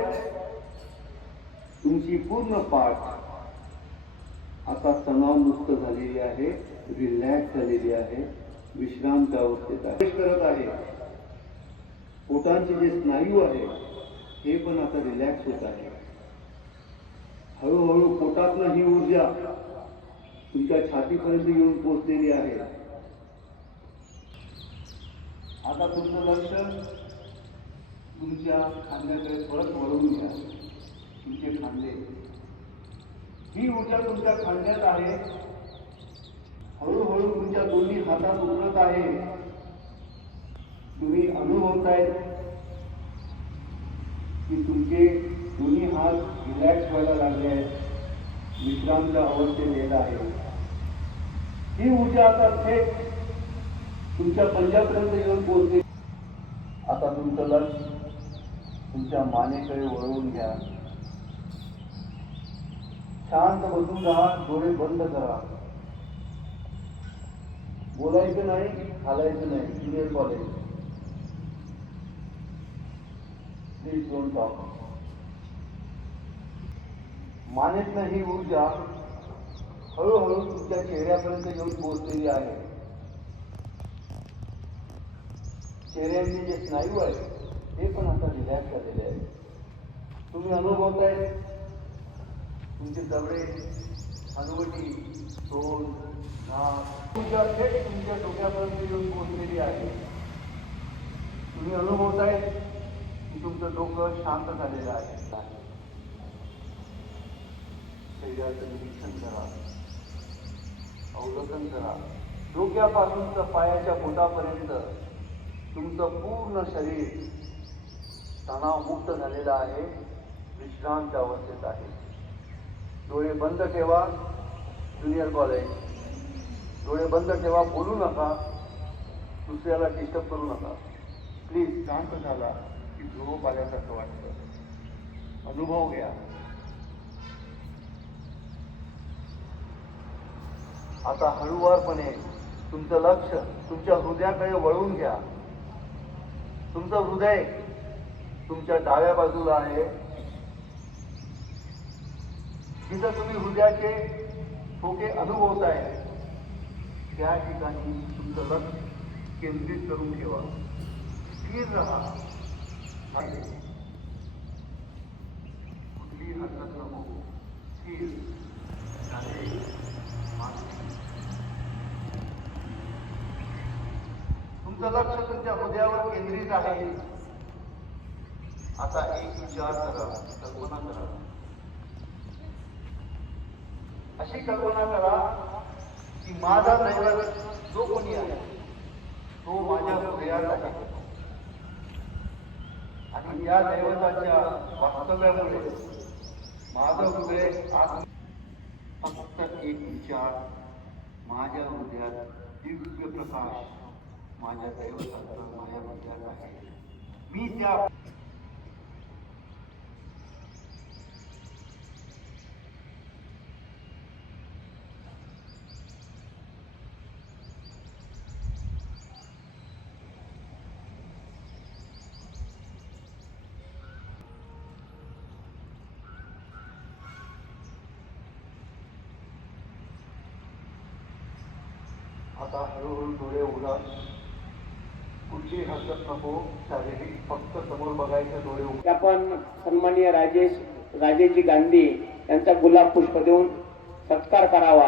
आहेत तुमची पूर्ण पाठ आता तणावमुक्त झालेली आहे रिलॅक्स झालेली आहे विश्रांत अवस्थेत आहे. करत आहे. पोटांचे जे स्नायू आहेत हे पण आता रिलॅक्स होत आहे. हळूहळू पोटातनं ही ऊर्जा तुमच्या छातीपर्यंत येऊन पोचलेली आहे. आता तुमचं लक्ष तुमच्या खांद्याकडे परत वळवून घ्या. तुमचे खांदे. ही ऊर्जा तुमच्या खांद्यात आहे. हळूहळू तुमच्या दोन्ही हातात उतरत आहे. तुम्ही अनुभवताय की तुमचे दोन्ही हात रिलॅक्स व्हायला लागले आहेत. विश्रामच्या अवस्थेत येत आहे. ही ऊर्जा आता थेट तुमच्या पंजापर्यंत येऊन पोहोचते. आता तुमचं लक्ष तुमच्या मानेकडे वळवून घ्या. शांत बसून राहा डोळे बंद करा. बोलायचं नाही हालायचं नाही clear college please don't talk मानेतनं ही ऊर्जा हळूहळू तुमच्या चेहऱ्यापर्यंत येऊन पोहोचलेली आहे. चेहऱ्याचे जे स्नायू आहेत ते पण आता रिलॅक्स झालेले आहेत. तुम्ही अनुभवताय? तुमचे दबडे हनुवटी तोंड नाक थेट तुमच्या डोक्यापर्यंत येऊन पोहोचलेली आहे. तुम्ही अनुभवताय? की तुमचं डोकं शांत झालेलं आहे? शरीराचं निरीक्षण करा. अवलोकन करा. डोक्यापासून तर पायाच्या बोटापर्यंत तुमचं पूर्ण शरीर तणावमुक्त झालेला आहे विश्रांत अवस्थेत आहे. डोळे बंद ठेवा ज्युनियर कॉलेज. डोळे बंद ठेवा बोलू नका. दुसऱ्याला डिस्टर्ब करू नका. प्लीज शांत झाला की झोप आल्यासारखं वाटतं. अनुभव घ्या. आता हळूवारपणे तुमचं लक्ष तुमच्या हृदयाकडे वळून घ्या. तुमचं हृदय तुमच्या डाव्या बाजूला आहे. जिथं तुम्ही हृदयाचे ठोके अनुभवताय त्या ठिकाणी तुमचं लक्ष केंद्रित करून ठेवा. स्थिर राहा. आहे. कुठलीही हरकत नको. स्थिर. तुमचं लक्ष तुमच्या हृदयावर केंद्रित आहे. आता एक विचार करा कल्पना करा. अशी कल्पना करा की माझा दैवत जो कोणी आहे तो माझ्या हृदयात आहे. आणि या दैवताच्या वास्तव्यामुळे माझं हृदय आज फक्त एक विचार माझ्या हृदयात दिव्य प्रकाश माझ्या दैवताचा माझ्या हृदयात आहे. मी त्या आता हळूहळू डोळे उघडा. कुठली हरकत नको शारीरिक फक्त समोर बघायचं डोळे उघडा. आपण सन्माननीय राजेश राजेजी गांधी यांचा गुलाब पुष्प देऊन सत्कार करावा.